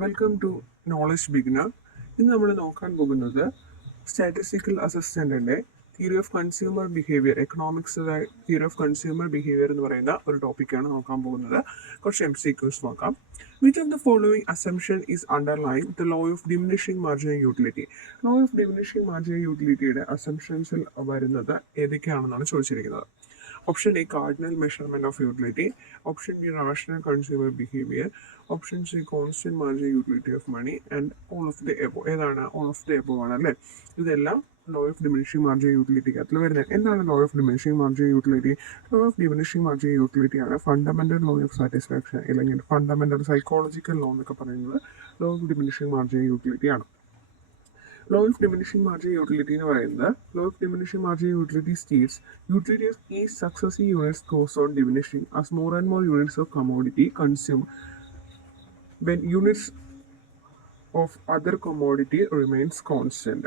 Welcome to knowledge beginner. ഇന്ന് നമ്മൾ നോക്കാൻ പോകുന്നത് സ്റ്റാറ്റിസ്റ്റിക്കൽ അസിസ്റ്റന്റിന്റെ തിയറി ഓഫ് കൺസ്യൂമർ ബിഹേവിയർ, എക്കണോമിക്സിലെ തിയറി ഓഫ് കൺസ്യൂമർ ബിഹേവിയർ എന്ന് പറയുന്ന ഒരു ടോപ്പിക്കാണ് നോക്കാൻ പോകുന്നത്. കുറച്ച് MCQs നോക്കാം. Which of the following assumption is underline the law of diminishing marginal utility? Law of diminishing marginal യൂട്ടിലിറ്റിയുടെ അസംഷൻസിൽ വരുന്നത് ഏതൊക്കെയാണെന്നാണ് ചോദിച്ചിരിക്കുന്നത്. Option A, cardinal measurement of utility. Option B, rational consumer behavior. Option C, constant marginal utility of money. And all of the above. ഏതാണ് all of the above ആണല്ലേ? ഇതെല്ലാം law of diminishing marginal യൂട്ടിലിറ്റിക്കകത്തിൽ വരുന്നത്. എന്താണ് law of diminishing marginal utility? Law of diminishing marginal utility ആണ് fundamental law of satisfaction, അല്ലെങ്കിൽ fundamental psychological law എന്നൊക്കെ പറയുന്നത് law of diminishing marginal utility ആണ്. Law of diminishing marginal utility എന്ന് പറയുന്നത് law of diminishing marginal utility states utility of each successive units goes on diminishing as more and more units of commodity consumed when units of other commodity remains constant.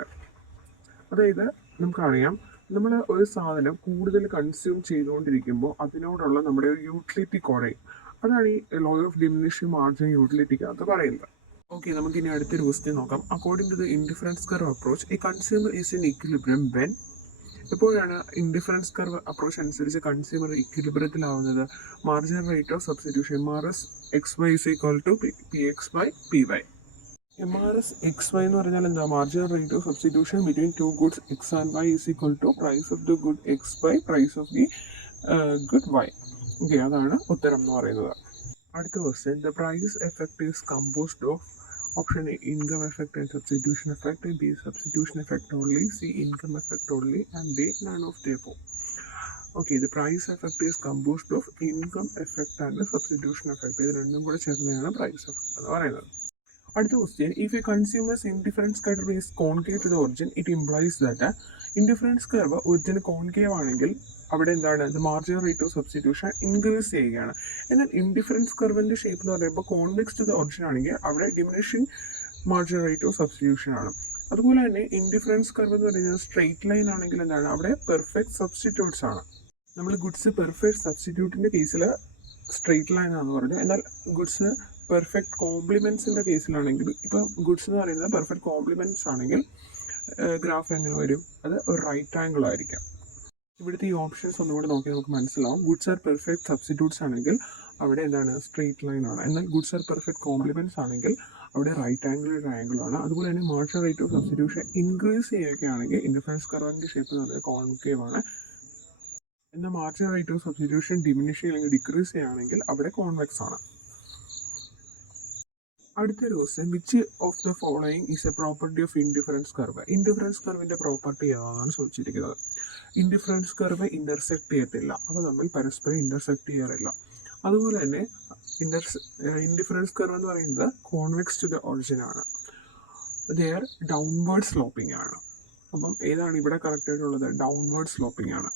അതായത് നമുക്കറിയാം, നമ്മൾ ഒരു സാധനം കൂടുതൽ consume ചെയ്തുകൊണ്ടിരിക്കുമ്പോൾ അതിനോടുള്ള നമ്മുടെ ഒരു യൂട്ടിലിറ്റി കുറയും. അതാണ് ഈ ലോ ഓഫ് ഡിമിനിഷിംഗ് മാർജിനൽ യൂട്ടിലിറ്റിക്കകത്ത് പറയുന്നത്. ഓക്കെ, നമുക്ക് ഇനി അടുത്തൊരു ക്വസ്റ്റ്യൻ നോക്കാം. According to the indifference curve approach, a consumer is in equilibrium when. എപ്പോഴാണ് ഇൻഡിഫറൻസ് കർവ് അപ്രോച്ച് അനുസരിച്ച് കൺസ്യൂമർ ഇക്വിലിബ്രിയത്തിലാവുന്നത്? Marginal rate of substitution MRS XY is equal to PX by PY. MRS XY എന്ന് പറഞ്ഞാൽ എന്താ? Marginal rate of substitution between two goods X and Y is equal to price of the good X by price of the good Y. Okay, അതാണ് ഉത്തരം എന്ന് പറയുന്നത്. അടുത്ത question, the price effect is composed of. Option A, income effect and substitution effect. B, substitution effect only. C, income effect only. And D, none of the above. Okay, the price effect is composed of income effect and substitution effect. ഇത് രണ്ടും കൂടെ ചേർന്നതാണ് price effect എന്ന് പറയുന്നത്. അടുത്ത question, if a consumer's indifference curve is concave to the origin, it implies that indifference curve ഒറിജിന് concave ആണെങ്കിൽ അവിടെ എന്താണ്? The marginal rate of substitution increase ചെയ്യുകയാണ്. എന്നാൽ ഇൻഡിഫറൻസ് കർവിന്റെ ഷേപ്പ് എന്ന് പറയുമ്പോൾ കോൺവെക്സ് ടു ദ ഒറിജിൻ ആണെങ്കിൽ അവിടെ diminishing marginal rate of substitution ആണ്. അതുപോലെ തന്നെ ഇൻഡിഫറൻസ് കർവ് എന്ന് പറയുന്നത് സ്ട്രെയിറ്റ് ലൈൻ ആണെങ്കിൽ എന്താണ്? അവിടെ പെർഫെക്റ്റ് സബ്സ്റ്റിറ്റ്യൂട്ട്സ് ആണ്. നമ്മൾ ഗുഡ്സ് പെർഫെക്റ്റ് സബ്സ്റ്റിറ്റ്യൂട്ടിന്റെ കേസിൽ സ്ട്രെയിറ്റ് ലൈൻ ആണെന്ന് പറഞ്ഞു. എന്നാൽ ഗുഡ്സ് പെർഫെക്റ്റ് കോംപ്ലിമെന്റ്സിന്റെ കേസിലാണെങ്കിൽ, ഇപ്പം ഗുഡ്സ് എന്ന് പറയുന്നത് പെർഫെക്റ്റ് കോംപ്ലിമെന്റ്സ് ആണെങ്കിൽ ഗ്രാഫ് എങ്ങനെ വരും? അത് ഒരു റൈറ്റ് ആംഗിൾ ആയിരിക്കാം. ഇവിടുത്തെ ഈ ഓപ്ഷൻസ് ഒന്നുകൂടെ നോക്കി നമുക്ക് മനസ്സിലാവും. ഗുഡ്സ് ആർ പെർഫെക്റ്റ് സബ്സ്റ്റിറ്റ്യൂട്ട്സ് ആണെങ്കിൽ അവിടെ എന്താണ്? സ്ട്രെയിറ്റ് ലൈൻ ആണ്. എന്നാൽ ഗുഡ്സ് ആർ പെർഫെക്റ്റ് കോംപ്ലിമെന്റ്സ് ആണെങ്കിൽ അവിടെ റൈറ്റ് ആംഗിൾ ട്രയാംഗിൾ ആണ്. അതുപോലെ തന്നെ marginal rate of substitution increase ചെയ്യുകയാണെങ്കിൽ ഇൻഡിഫറൻസ് കർവിന്റെ ഷേപ്പ് എന്ന് പറയുന്നത് കോൺകേവ് ആണ്. എന്നാൽ marginal rate of substitution diminish അല്ലെങ്കിൽ ഡിക്രീസ് ചെയ്യുകയാണെങ്കിൽ അവിടെ കോൺവെക്സ് ആണ്. അടുത്തൊരു question, which of the following is A property of indifference curve? Indifference കർവിന്റെ പ്രോപ്പർട്ടി ഏതാണെന്നാണ് ചോദിച്ചിരിക്കുന്നത്. ഇൻഡിഫറൻസ് കർവ് ഇന്റർസെക്ട് ചെയ്യത്തില്ല, അപ്പോൾ നമ്മൾ പരസ്പരം ഇന്റർസെക്ട് ചെയ്യാറില്ല. അതുപോലെ തന്നെ ഇൻഡിഫറൻസ് കർവ് എന്ന് പറയുന്നത് കോൺവെക്സ് ടു ദ ഒറിജിൻ ആണ്. ദെയർ ഡൗൺവേർഡ് സ്ലോപ്പിംഗ് ആണ്. അപ്പം ഏതാണ് ഇവിടെ കറക്റ്റ് ആയിട്ടുള്ളത്? ഡൗൺവേർഡ് സ്ലോപ്പിംഗ് ആണ്.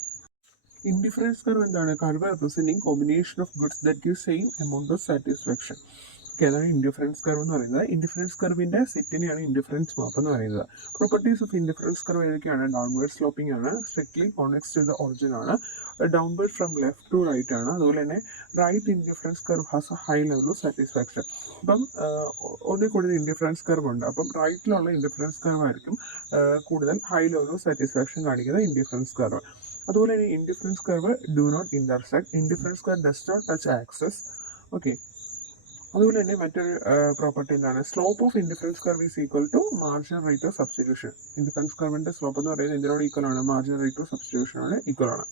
ഇൻഡിഫറൻസ് കർവ് എന്താണ്? Curve representing combination of goods that give same amount of satisfaction. ഏതാണ് ഇൻഡിഫറൻസ് കർവ് എന്ന് പറയുന്നത്? ഇൻഡിഫറൻസ് കർവിന്റെ സെറ്റിനെയാണ് ഇൻഡിഫറൻസ് മാപ്പ് എന്ന് പറയുന്നത്. പ്രോപ്പർട്ടീസ് ഓഫ് ഇൻഡിഫറൻസ് കർവ് ഏതൊക്കെയാണ്? ഡൗൺവേർഡ് സ്ലോപ്പിംഗ് ആണ്, strictly convex to the origin ആണ്, downward from left to right ആണ്. അതുപോലെ തന്നെ right indifference curve has A high level of satisfaction. അപ്പം ഒന്നിൽ കൂടുതൽ ഇൻഡിഫറൻസ് കർവ് ഉണ്ട്. അപ്പം റൈറ്റിലുള്ള ഇൻഡിഫറൻസ് കർവ് ആയിരിക്കും കൂടുതൽ ഹൈ ലെവൽ ഓഫ് സാറ്റിസ്ഫാക്ഷൻ കാണിക്കുന്ന ഇൻഡിഫറൻസ് കർവ്. അതുപോലെ തന്നെ indifference curve do not intersect. Indifference curve does not touch axes. Okay, അതുപോലെ തന്നെ മറ്റൊരു പ്രോപ്പർട്ടി എന്താണ്? Slope of indifference curve is equal to marginal rate of substitution. Indifference കർവിന്റെ slope എന്ന് പറയുന്നത് എന്തിനോട് ഈക്വൽ ആണ്? മാർജിനൽ റേറ്റ് ഓഫ് സബ്സ്റ്റിറ്റ്യൂഷനോട് ഈക്വൽ ആണ്.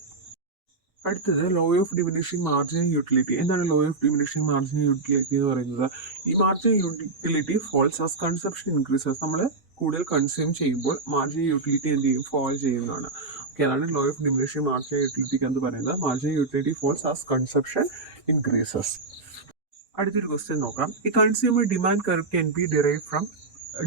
അടുത്തത് law of diminishing marginal utility. എന്താണ് law of diminishing marginal utility എന്ന് പറയുന്നത്? ഈ marginal utility falls as consumption increases. നമ്മൾ കൂടുതൽ കൺസ്യൂം ചെയ്യുമ്പോൾ മാർജിനൽ യൂട്ടിലിറ്റി എന്ത് ചെയ്യും? ഫോൾ ചെയ്യുന്നതാണ്. ഓക്കെ, അതാണ് ലോ ഓഫ് ഡിമിനിഷിംഗ് മാർജിനൽ യൂട്ടിലിറ്റിക്ക് എന്ന് പറയുന്നത്. Marginal utility falls as consumption increases. അടുത്തൊരു ക്വസ്റ്റ്യൻ നോക്കാം. ഈ consumer demand curve can be derive from.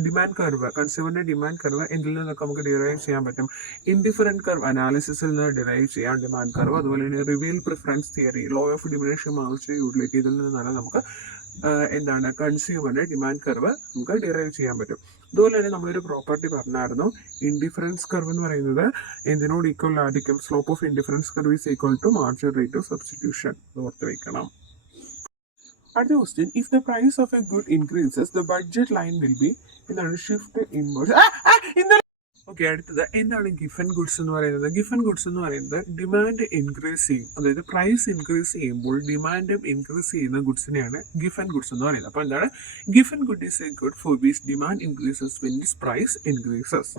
Demand curve, കൺസ്യൂമറിന്റെ ഡിമാൻഡ് കർവ് എന്തിൽ നിന്നൊക്കെ നമുക്ക് ഡിറൈവ് ചെയ്യാൻ പറ്റും? ഇൻഡിഫറൻറ്റ് കർവ് അനാലിസിസിൽ നിന്ന് ഡിറൈവ് ചെയ്യാം ഡിമാൻഡ് കർവ്. അതുപോലെ തന്നെ reveal preference theory, law of diminishing marginal utility, ഇതിൽ നിന്നാണ് നമുക്ക് എന്താണ് കൺസ്യൂമറിന്റെ ഡിമാൻഡ് കർവ് നമുക്ക് ഡിറൈവ് ചെയ്യാൻ പറ്റും. അതുപോലെ തന്നെ നമ്മളൊരു പ്രോപ്പർട്ടി പറഞ്ഞായിരുന്നു, ഇൻഡിഫറൻസ് കർവ് എന്ന് പറയുന്നത് എന്തിനോട് ഈക്വൽ ആയിരിക്കും? Slope of indifference curve is equal to marginal rate of substitution. ഓർത്ത് വെക്കണം. അടുത്ത question, if the price of a good increases the budget line will be എന്താണ് ഷിഫ്റ്റ് ഇൻവേഴ്സ്. ഓക്കെ, അടുത്തത് എന്താണ് ഗിഫൻ ഗുഡ്സ് എന്ന് പറയുന്നത്? ഗിഫൻ ഗുഡ്സ് എന്ന് പറയുന്നത് ഡിമാൻഡ് ഇൻക്രീസ് ചെയ്യും, അതായത് പ്രൈസ് ഇൻക്രീസ് ചെയ്യുമ്പോൾ ഡിമാൻഡും ഇൻക്രീസ് ചെയ്യുന്ന ഗുഡ്സിനെയാണ് ഗിഫൻ ഗുഡ്സ് എന്ന് പറയുന്നത്. അപ്പോൾ എന്താണ് Giffen good is a good for which demand increases when this price increases.